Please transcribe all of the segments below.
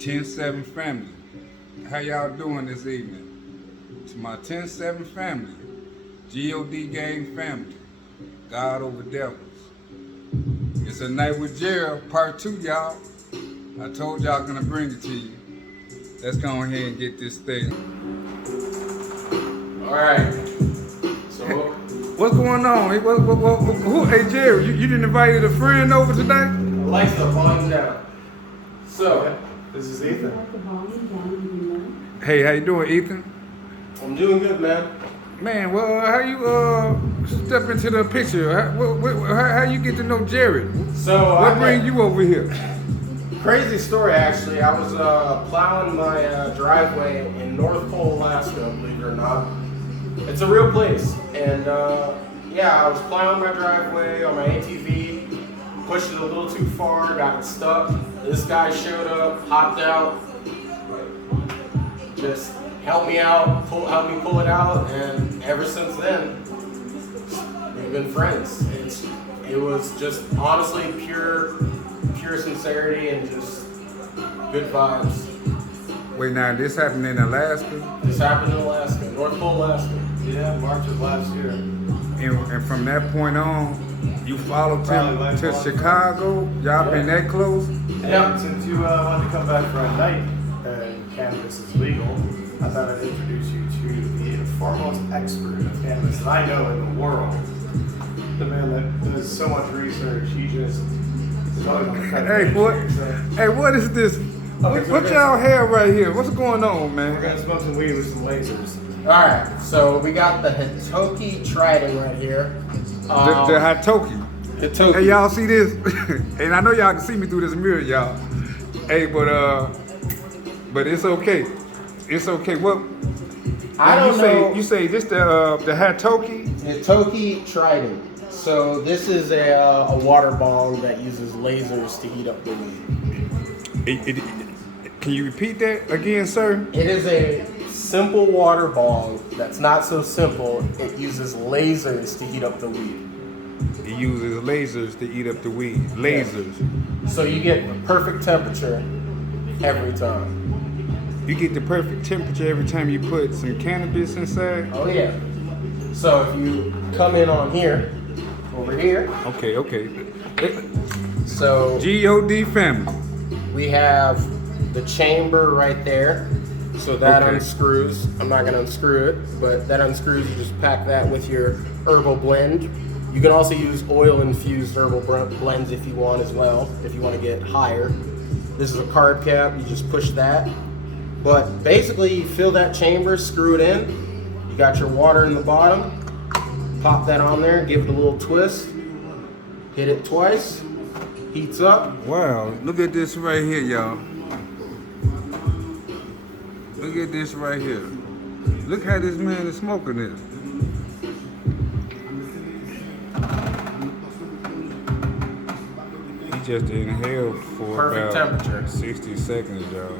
10-7 family. How y'all doing this evening? To my 10-7 family, God gang family, God over devils. It's a night with Jerred, part 2, y'all. I told y'all gonna bring it to you. Let's go ahead and get this thing. All right. So what's going on? Hey Jerred, you didn't invite a friend over today? Alexa, volume down. So This is Ethan. Hey, how you doing, Ethan? I'm doing good, man. Man, well, how you step into the picture? How you get to know Jerred? So What brings you over here? Crazy story, actually. I was plowing my driveway in North Pole, Alaska, believe it or not. It's a real place. And yeah, I was plowing my driveway on my ATV, pushed it a little too far, got it stuck. This guy showed up, hopped out, just helped me out, helped me pull it out, and ever since then, we've been friends. It was just honestly pure sincerity and just good vibes. Wait, now this happened in Alaska? This happened in Alaska, North Pole, Alaska. Yeah, March of last year. And from that point on, you followed him Probably to like Chicago? Y'all been that close? And since you wanted to come back for a night and cannabis is legal, I thought I'd introduce you to the foremost expert of cannabis that I know in the world. The man that does so much research, he just is always on the cutting Hey, what is this? What y'all have right here? What's going on, We're man? gonna smoke some weed with some lasers. Alright, so we got the Hitoki Trident right here. The Hitoki. Hitoki. Hey, y'all see this? And I know y'all can see me through this mirror, y'all. Hey, but it's okay. It's okay. What? I don't know. You say this the Hitoki? Hitoki Trident. So this is a water bong that uses lasers to heat up the weed. Can you repeat that again, sir? It is a simple water bong that's not so simple. It uses lasers to heat up the weed. It uses lasers to eat up the weed. Lasers. So you get the perfect temperature every time. You get the perfect temperature every time you put some cannabis inside? Oh yeah. So if you come in on here, over here. Okay. So God family. we have the chamber right there. So that Okay. unscrews. I'm not gonna unscrew it, but that unscrews. You just pack that with your herbal blend. You can also use oil-infused herbal blends if you want as well, if you want to get higher. This is a carb cap. You just push that. But basically, you fill that chamber, screw it in. You got your water in the bottom. Pop that on there, give it a little twist. Hit it twice. Heats up. Wow, look at this right here, y'all. Look at this right here. Look how this man is smoking this. He just inhaled for Perfect about temperature. 60 seconds, y'all.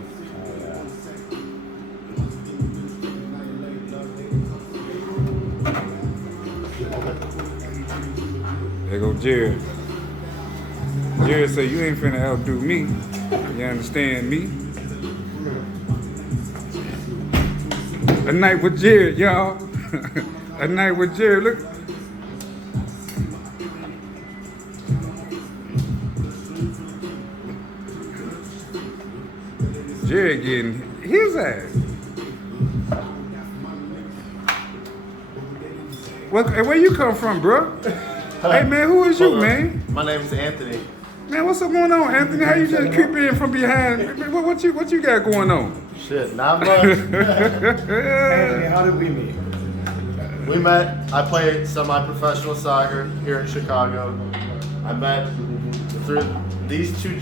There go Jerred. Jerred said, you ain't finna outdo me. You understand me? A night with Jerred, y'all. A night with Jerred. Look. Jerred getting his ass. Where you come from, bro? Hey man, who is you, man? My name's Anthony. Man, what's up going on, Anthony? How you just creep in from behind? What you got going on? Shit, not much. Anthony, how did we meet? We met, I played semi-professional soccer here in Chicago. I met through these two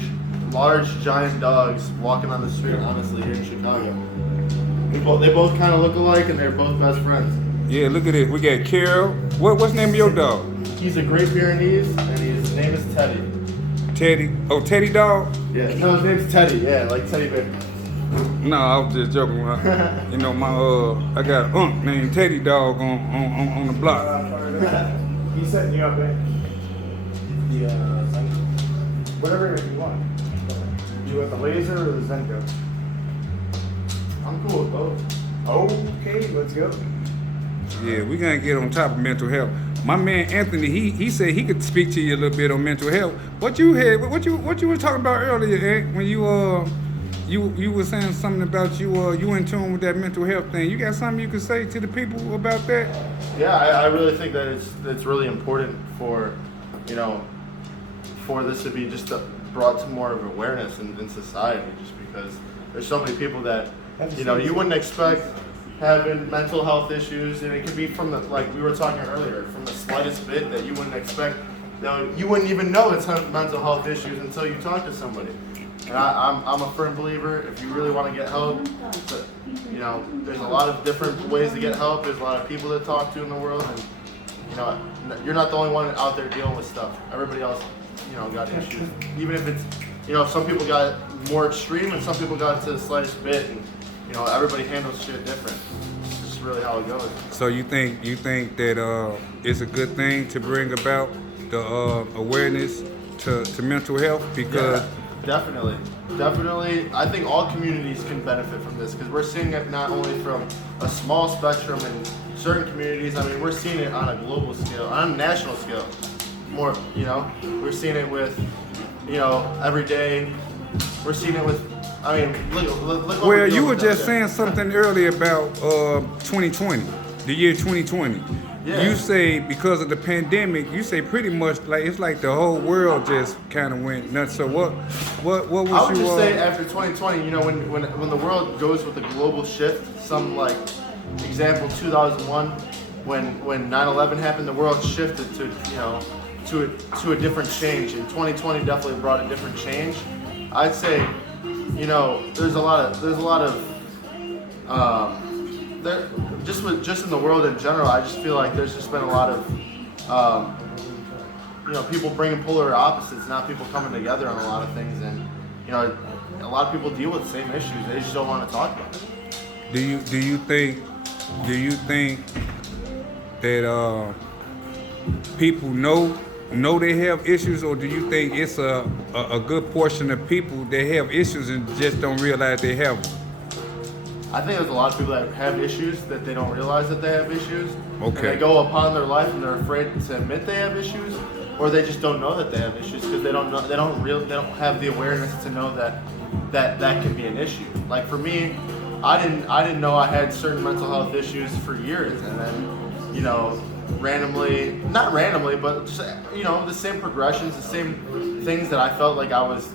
large giant dogs walking on the street, honestly, here in Chicago. They both kind of look alike and they're both best friends. Yeah, look at this. We got Carol. What's the name of your dog? He's a Great Pyrenees and his name is Teddy. Teddy. Oh, Teddy dog? Yeah, no, his name's Teddy, yeah, like Teddy Bear. No, I was just joking. You know, I got an uncle named Teddy Dog on the block. He's setting you up, man. Whatever you want. You want the laser or the Zenko? I'm cool with both. Okay, let's go. Yeah, we're gonna get on top of mental health. My man Anthony, he said he could speak to you a little bit on mental health. What you were talking about earlier, Ant, when you were saying something about you in tune with that mental health thing. You got something you could say to the people about that? Yeah, I really think that it's really important for, for this to be just brought to more of awareness in society, just because there's so many people that, you wouldn't expect having mental health issues, and it could be from like we were talking earlier, from the slightest bit that you wouldn't expect. You wouldn't even know it's mental health issues until you talk to somebody. And I'm a firm believer, if you really want to get help, there's a lot of different ways to get help. There's a lot of people to talk to in the world, and you're not the only one out there dealing with stuff. Everybody else, got issues. Even if it's, some people got it more extreme, and some people got it to the slightest bit, and everybody handles shit different. It's just really how it goes. So you think that it's a good thing to bring about the awareness to mental health? Because definitely. I think all communities can benefit from this, because we're seeing it not only from a small spectrum in certain communities. I mean, we're seeing it on a global scale, on a national scale. More, we're seeing it with, every day. We're seeing it with. I mean, look well, you were just saying something earlier about 2020, the year 2020. Yeah. You say because of the pandemic, you say pretty much like it's like the whole world just kind of went nuts. So what was I would just say after 2020, when the world goes with a global shift, some like example 2001, when 9/11 happened, the world shifted to a different change, and 2020 definitely brought a different change. I'd say, there's a lot of just in the world in general. I just feel like there's just been a lot of people bringing polar opposites, not people coming together on a lot of things, and a lot of people deal with the same issues. They just don't want to talk about it. Do you think that people know they have issues, or do you think it's a good portion of people that have issues and just don't realize they have them? I think there's a lot of people that have issues that they don't realize that they have issues. Okay. And they go upon their life and they're afraid to admit they have issues, or they just don't know that they have issues because they don't have the awareness to know that can be an issue. Like for me, I didn't know I had certain mental health issues for years, and then not randomly, but just, the same progressions, the same things that I felt like I was,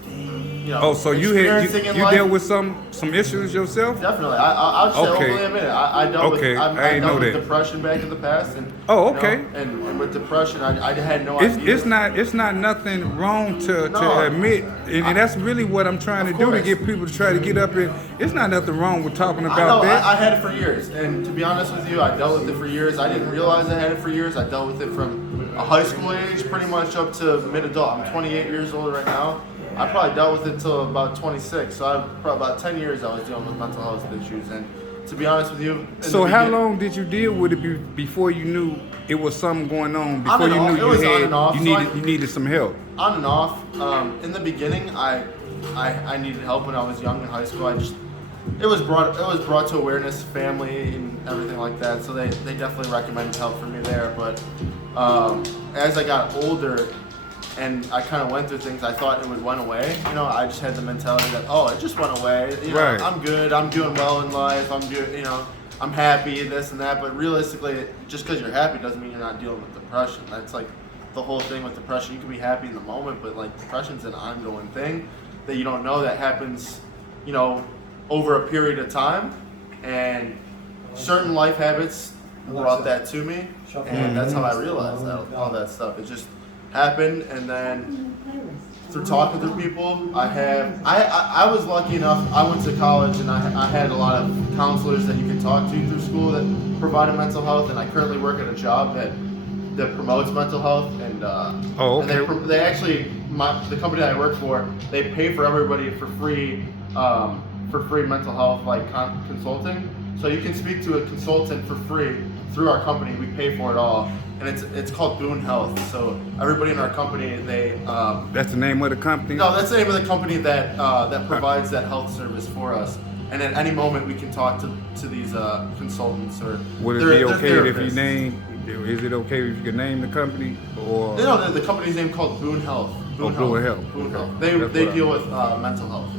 so you dealt with some issues yourself? Definitely. I'll say Okay. openly admit it. I dealt with that. depression back in the past, and okay. And with depression, I had no idea. It's not nothing wrong to admit, and that's really what I'm trying to do, to get people to try to get up and it's not nothing wrong with talking about that. I had it for years, and to be honest with you, I dealt with it for years. I didn't realize I had it for years. I dealt with it from a high school age pretty much up to mid-adult. I'm 28 years old right now. I probably dealt with it till about 26, so probably about 10 years I was dealing with mental health issues. And to be honest with you, so how long did you deal with it before you knew it was something going on? Before you knew you needed some help? On and off. In the beginning, I needed help when I was young in high school. It was brought to awareness, family and everything like that. So they definitely recommended help for me there. But as I got older, and I kind of went through things, I thought it went away. I just had the mentality that, it just went away. Right. I'm good. I'm doing well in life. I'm happy, this and that. But realistically, just because you're happy doesn't mean you're not dealing with depression. That's like the whole thing with depression. You can be happy in the moment, but like depression's an ongoing thing that you don't know that happens, over a period of time. And certain life habits brought that to me, and that's how I realized all that stuff. It just happened, and then through talking to people, I was lucky enough. I went to college, and I had a lot of counselors that you can talk to through school that provided mental health, and I currently work at a job that promotes mental health, and and they actually, the company that I work for, they pay for everybody for free mental health consulting. So you can speak to a consultant for free through our company. We pay for it all. and it's called Boone Health. So everybody in our company, That's the name of the company? no, that's the name of the company that provides that health service for us. And at any moment, we can talk to these consultants or. Would it be okay if you name? Is it okay if you can name the company or? No, the company's name called Boone Health. Boone Health. Boone Health. Okay. They deal with mental health.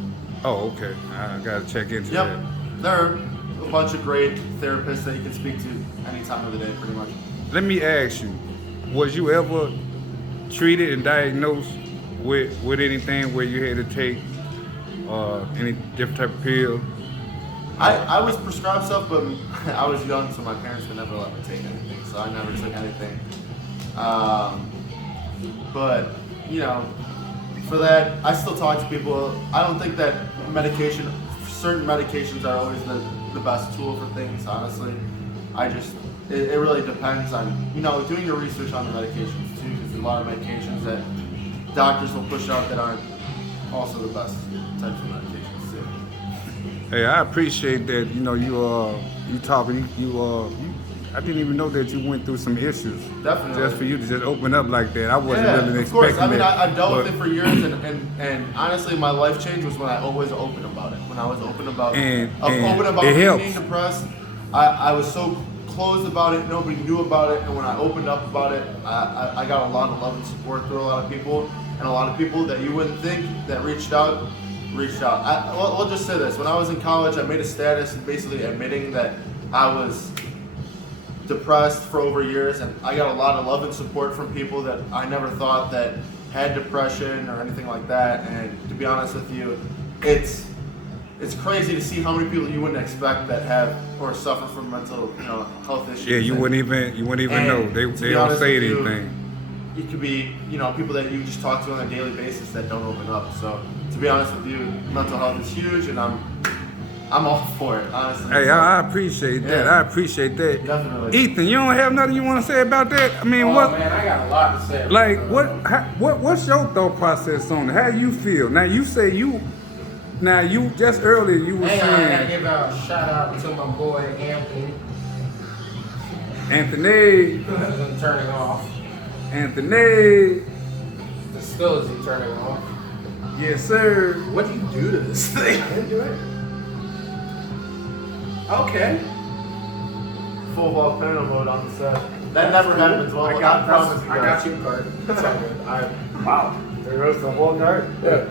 Oh, okay. I gotta check into Yep. that. There are a bunch of great therapists that you can speak to any time of the day, pretty much. Let me ask you, was you ever treated and diagnosed with anything where you had to take any different type of pill? I was prescribed stuff, but I was young, so my parents would never let me take anything, so I never took anything. But, you know, for that, I still talk to people. I don't think that certain medications are always the best tool for things, honestly. It really depends on, you know, doing your research on the medications too, because there's a lot of medications that doctors will push out that aren't also the best types of medications too. Hey, I appreciate that. You know, you talking. I didn't even know that you went through some issues. Definitely. Just for you to just open up like that, I wasn't Yeah, really of course. expecting I mean, that. I've dealt with it for years, and honestly, my life change was when I always open about it. When I was open about And it being helps. depressed, I was so closed about it. Nobody knew about it, and when I opened up about it, I got a lot of love and support through a lot of people, and a lot of people that you wouldn't think that reached out. I'll just say this: when I was in college, I made a status basically admitting that I was depressed for over years, and I got a lot of love and support from people that I never thought that had depression or anything like that. And to be honest with you, it's crazy to see how many people you wouldn't expect that have or suffer from mental, health issues. Yeah, you wouldn't even know. They don't say anything. It could be, people that you just talk to on a daily basis that don't open up. So to be honest with you, mental health is huge, and I'm all for it, honestly. Hey, I appreciate that. Yeah. I appreciate that. Definitely. Ethan, you don't have nothing you want to say about that? I mean, Man, I got a lot to say. Like, what's your thought process on it? How you feel? Now, you say just earlier you were Hang on, I gotta saying, give a shout out to my boy Anthony. Anthony, This isn't turning off. Anthony, This still isn't turning off. yes, sir. What do you do to this thing? I didn't do it. Okay. Full volcano mode on the set. That never happens. Well, I promise you. I got you, card. It's all good. Wow. There goes the whole card. Yeah.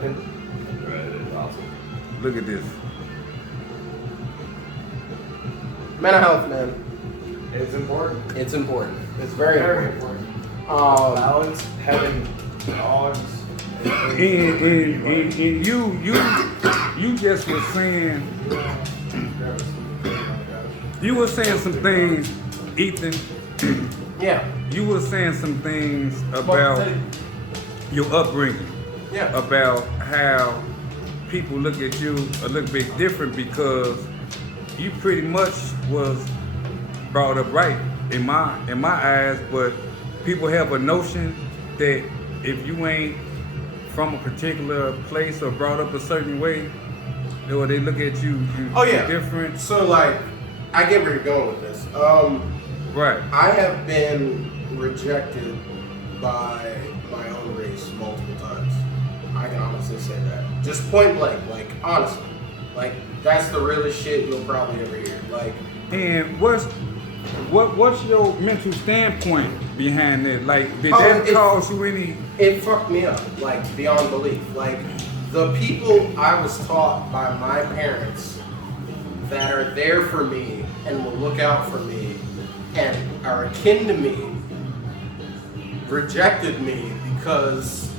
Awesome. Look at this. Mental health, man. It's important. It's important. It's very important. Balance, having dogs. And you just was saying, you were saying some things, Ethan. Yeah. You were saying some things about your upbringing. Yeah. About how people look at you a little bit different because you pretty much was brought up right in my eyes, but people have a notion that if you ain't from a particular place or brought up a certain way, or they look at you different. So like, I get where you're going with this. Right. I have been rejected by my own race multiple times. I can honestly say that. Just point blank, like honestly. Like that's the realest shit you'll probably ever hear. Like, and what's your mental standpoint behind that? Like, did Oh, that it- cause you any? it fucked me up, like beyond belief. Like the people I was taught by my parents that are there for me and will look out for me and are akin to me rejected me because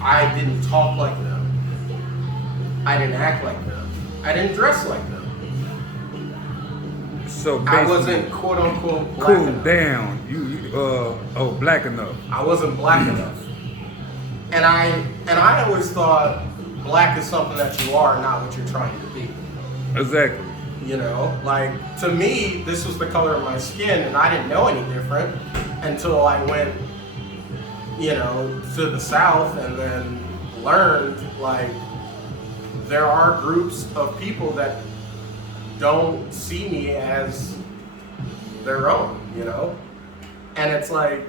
I didn't talk like them. I didn't act like them. I didn't dress like them. So I basically, wasn't quote unquote black cool enough. down. Black enough. I wasn't black enough. And I always thought black is something that you are, not what you're trying to be. Exactly. Like to me, this was the color of my skin, and I didn't know any different until I went, to the South and then learned like there are groups of people that don't see me as their own, And it's like,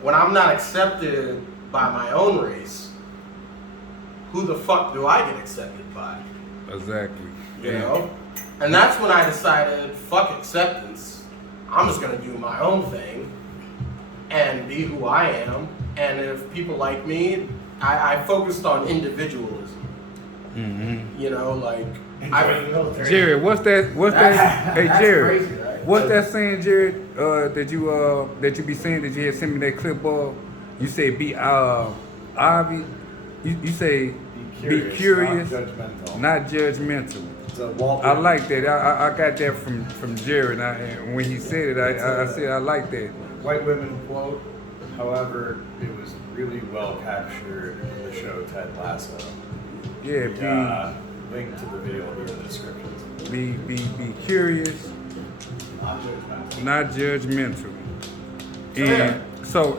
when I'm not accepted by my own race, who the fuck do I get accepted by? Exactly. You know? And that's when I decided, fuck acceptance. I'm just gonna do my own thing and be who I am. And if people like me, I focused on individualism. Mm-hmm. You know, like Jerred, what's that? Hey, that's Jerred, crazy, right? what's that saying, Jerred? That you be saying that you had sent me that clip of? You say be obvious. You say be curious, not judgmental. I like that. I got that from Jerred. And when he said it, I said I like that. White women quote. However, it was really well captured in the show Ted Lasso. Yeah, Link to the video will be in the description. be curious, not judgmental. And so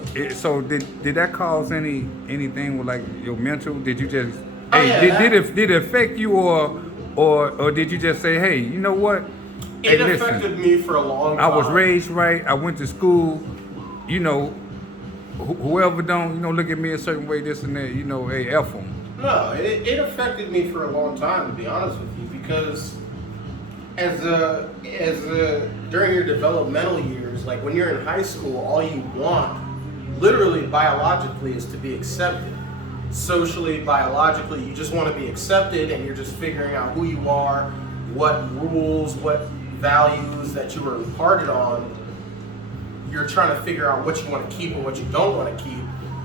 did that cause anything with like your mental? Did you just did it affect you or did you just say, hey, you know what? It Hey, affected me for a long time. I was raised right. I went to school. You know, whoever don't look at me a certain way, this and that. You know, hey, F them. No, it affected me for a long time, to be honest with you, because during your developmental years, like when you're in high school, all you want, literally biologically, is to be accepted. Socially, biologically, you just want to be accepted, and you're just figuring out who you are, what rules, what values that you were imparted on. You're trying to figure out what you want to keep and what you don't want to keep,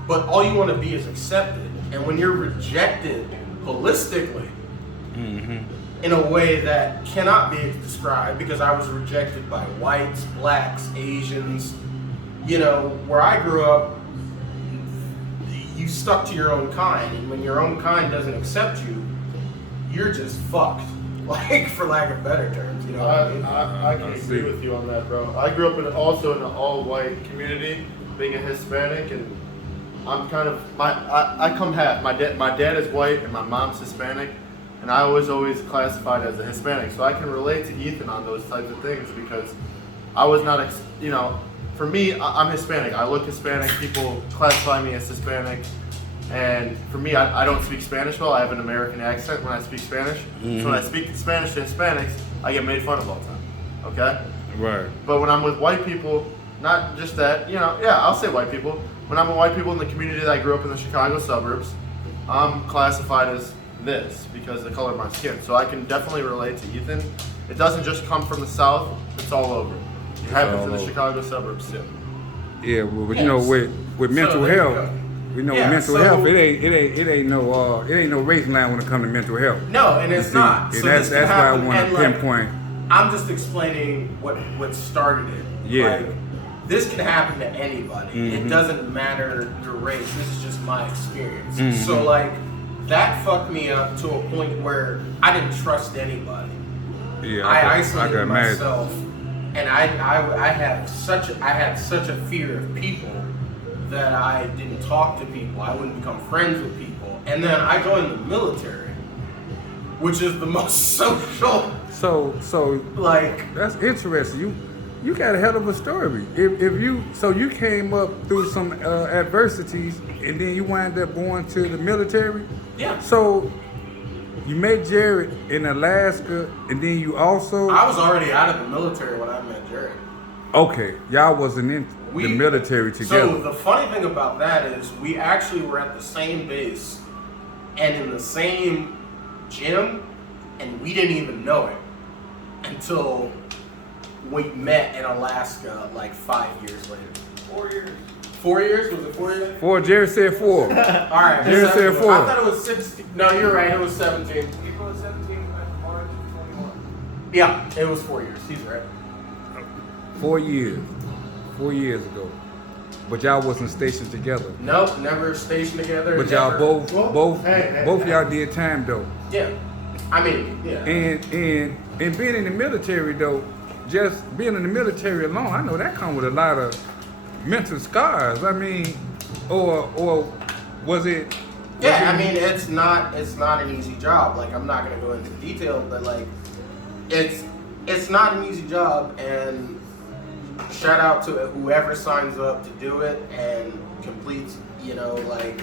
but all you want to be is accepted. And when you're rejected holistically, in a way that cannot be described, because I was rejected by whites, blacks, Asians, you know, where I grew up, you stuck to your own kind, and when your own kind doesn't accept you, you're just fucked, like, for lack of better terms, you know what I mean? I can agree with you on that, bro. I grew up also in an all-white community, being a Hispanic, and I'm kind of I come half. My dad is white and my mom's Hispanic, and I was always classified as a Hispanic. So I can relate to Ethan on those types of things because I was not, for me, I'm Hispanic. I look Hispanic. People classify me as Hispanic, and for me, I don't speak Spanish well. I have an American accent when I speak Spanish. So when I speak Spanish to Hispanics, I get made fun of all the time. Okay. Right. But when I'm with white people, not just that, I'll say white people. When I'm with white people in the community that I grew up in the Chicago suburbs, I'm classified as this because of the color of my skin. So I can definitely relate to Ethan. It doesn't just come from the South, it's all over. It happens in the Chicago suburbs too. Yeah, well, but you know, with mental health, with mental health, it ain't no race line when it comes to mental health. No, and it's not. And So that's this can why I happen, want and, to like, pinpoint. I'm just explaining what started it. Yeah. Like, this can happen to anybody. It doesn't matter your race. This is just my experience. So like, that fucked me up to a point where I didn't trust anybody. Yeah, I isolated myself, and I had such a fear of people that I didn't talk to people. I wouldn't become friends with people. And then I joined the military, which is the most social. So Like, that's interesting. You got a hell of a story. If you came up through some adversities and then you wind up going to the military. yeah. So you met Jerred in Alaska, and then you also. I was already out of the military when I met Jerred. Okay, y'all wasn't in the military together. So the funny thing about that is we actually were at the same base and in the same gym, and we didn't even know it until we met in Alaska like 5 years later. 4 years. 4 years? Was it 4 years? 4. Jerred said 4. All right. Jerred said 4. I thought it was 16. No, you're right. It was 17. April 17, March 21. Yeah, it was 4 years. He's right. 4 years. 4 years ago. But y'all wasn't stationed together. Nope, never stationed together. But y'all never- both y'all did time though. Yeah. I mean, yeah. And being in the military though, just being in the military alone, I know that comes with a lot of mental scars. I mean, or was it? Yeah, I mean, it's not an easy job. Like, I'm not gonna go into detail, but like, it's not an easy job, and shout out to whoever signs up to do it and completes, you know, like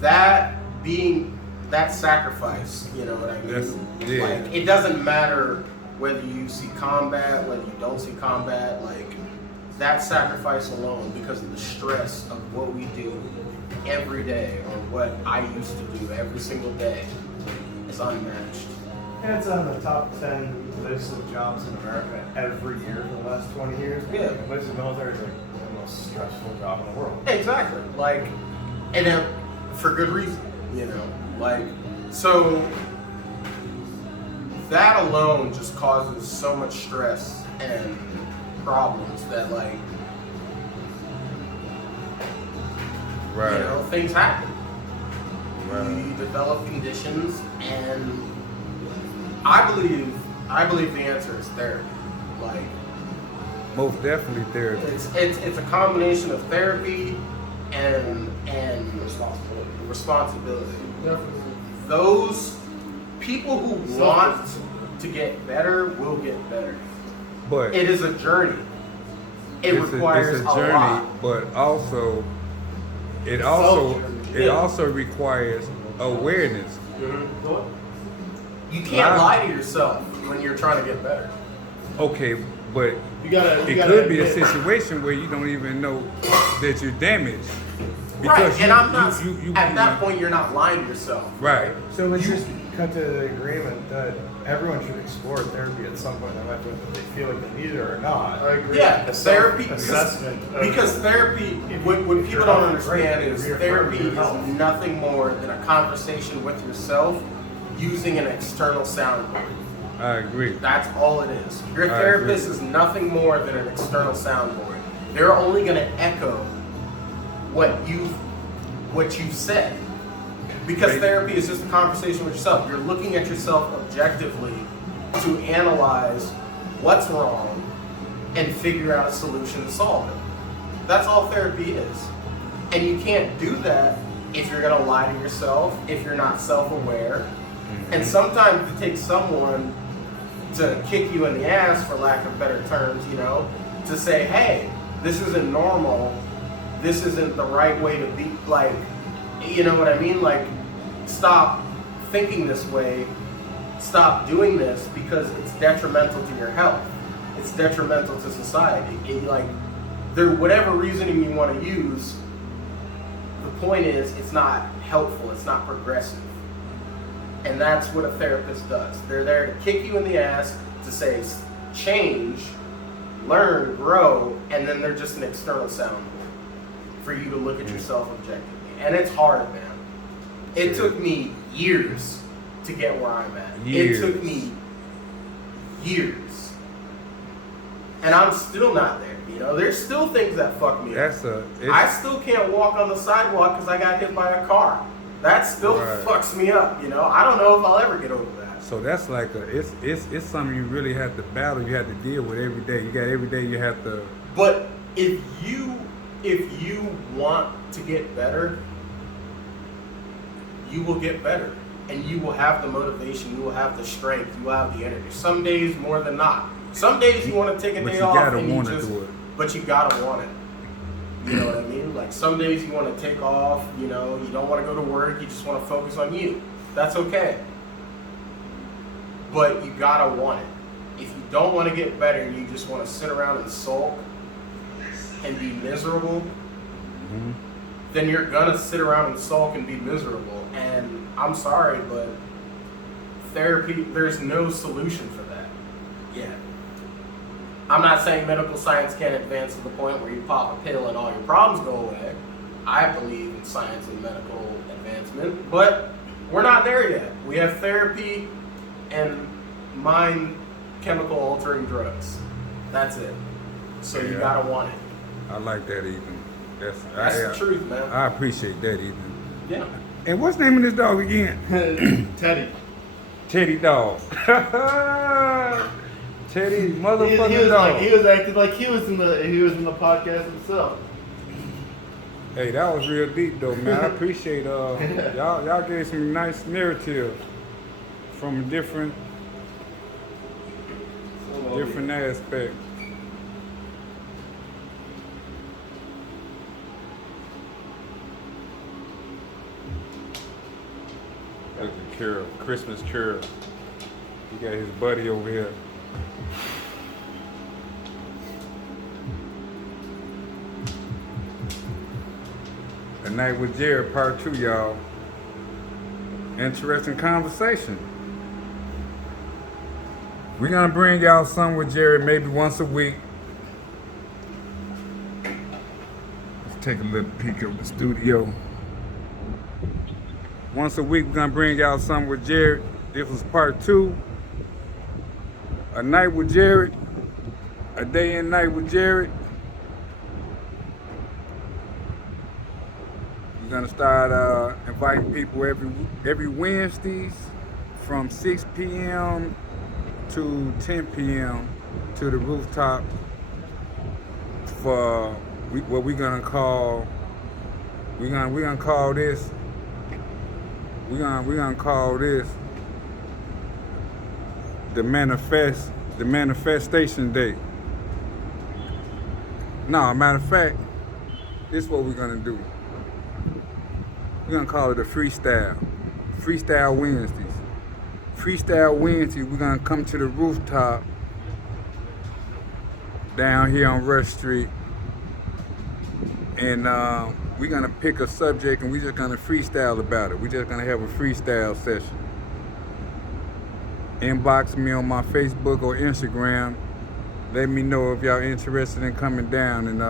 that being that sacrifice, you know what I mean? Yeah. Like it doesn't matter whether you see combat, whether you don't see combat, like that sacrifice alone because of the stress of what we do every day or what I used to do every single day is unmatched. And it's on the top 10 list of jobs in America every year for the last 20 years. Yeah. The place in the military is like the most stressful job in the world. Exactly. Like, and then for good reason, you know? Like, so that alone just causes so much stress and problems that, like, Right. you know, things happen. Right. We develop conditions, and I believe the answer is therapy. Like, Most definitely therapy. it's a combination of therapy and responsibility. Definitely. Those people who want to get better will get better. But It is a journey. It requires it's a a journey, lot. but also it Yeah. also requires awareness. You can't Wow. lie to yourself when you're trying to get better. Okay, but You gotta. it could be a situation where you don't even know that you're damaged. Right, Because and I'm not. you At that point, you're not lying to yourself. Right. So let's just cut to the agreement that everyone should explore therapy at some point in their life, whether they feel like they need it or not. I agree. Yeah, A therapy. self-assessment of- Because therapy, what if people you're don't not understand great, is you're therapy your is health. nothing more than a conversation with yourself using an external soundboard. I agree. That's all it is. Your I therapist agree. is nothing more than an external soundboard. They're only going to echo what you've said. Because Right. therapy is just a conversation with yourself. You're looking at yourself objectively to analyze what's wrong and figure out a solution to solve it. That's all therapy is. And you can't do that if you're going to lie to yourself, if you're not self-aware. And sometimes it takes someone to kick you in the ass, for lack of better terms, you know, to say, hey, this isn't normal. This isn't the right way to be. Like, you know what I mean? Like, stop thinking this way. Stop doing this because it's detrimental to your health. It's detrimental to society. Like, whatever reasoning you want to use, the point is it's not helpful. It's not progressive. And that's what a therapist does. They're there to kick you in the ass, to say, change, learn, grow, and then they're just an external soundboard for you to look at yourself objectively. And it's hard, man. It took me years to get where I'm at. Years. It took me years. And I'm still not there, you know? There's still things that fuck me up. I still can't walk on the sidewalk because I got hit by a car. That still Right. fucks me up, you know? I don't know if I'll ever get over that. So that's like it's something you really have to battle. You have to deal with every day. Every day you have to. But if you want to get better, you will get better. And you will have the motivation, you will have the strength, you will have the energy. Some days more than not. Some days you want to take a But day you off gotta and you wanna just, do it. but you gotta want it. You know what I mean? Like some days you want to take off, you know, you don't want to go to work, you just want to focus on you. That's okay. But you gotta want it. If you don't want to get better and you just want to sit around and sulk and be miserable, then you're gonna sit around and sulk and be miserable. And I'm sorry, but therapy, there's no solution for that yet. I'm not saying medical science can't advance to the point where you pop a pill and all your problems go away. I believe in science and medical advancement, but we're not there yet. We have therapy and mind chemical altering drugs. That's it. So you Yeah. gotta want it. I like that, Ethan. That's the truth, man. I appreciate that, Ethan. Yeah. And what's the name of this dog again? Teddy. Teddy Dog. Teddy He motherfucking was dog. like, he was acting like he was in the podcast himself. Hey, that was real deep though, man. I appreciate y'all gave some nice narrative from different Different aspect. Look at Carol, Christmas Carol. He got his buddy over here. A Night with Jerred, part 2, y'all. Interesting conversation. We're gonna bring y'all something with Jerred maybe once a week. Let's take a little peek of the studio. Once a week, we're gonna bring y'all something with Jerred. This was part 2. A Night with Jerred. A Day and Night with Jerred. We're gonna start inviting people every Wednesdays from 6 p.m. to 10 p.m. to the rooftop for what we're gonna call this the manifestation day. No, matter of fact, this is what we're gonna do. We're gonna call it a freestyle Wednesdays. Freestyle Wednesday, we're gonna come to the rooftop down here on Rush Street, and we're gonna pick a subject and we're just gonna freestyle about it. We're just gonna have a freestyle session. Inbox me on my Facebook or Instagram. Let me know if y'all interested in coming down, and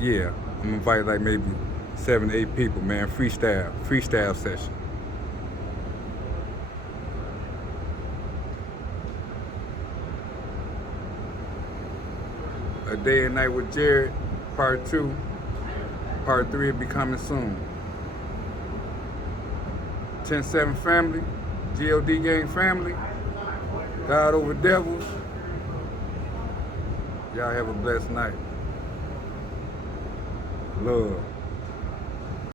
yeah, I'm gonna invite like maybe 7 to 8 people, man. Freestyle session. A Day and Night with Jerred, part 2. Part 3 will be coming soon. 10-7 family, GOD gang family, God over devils. Y'all have a blessed night. Love.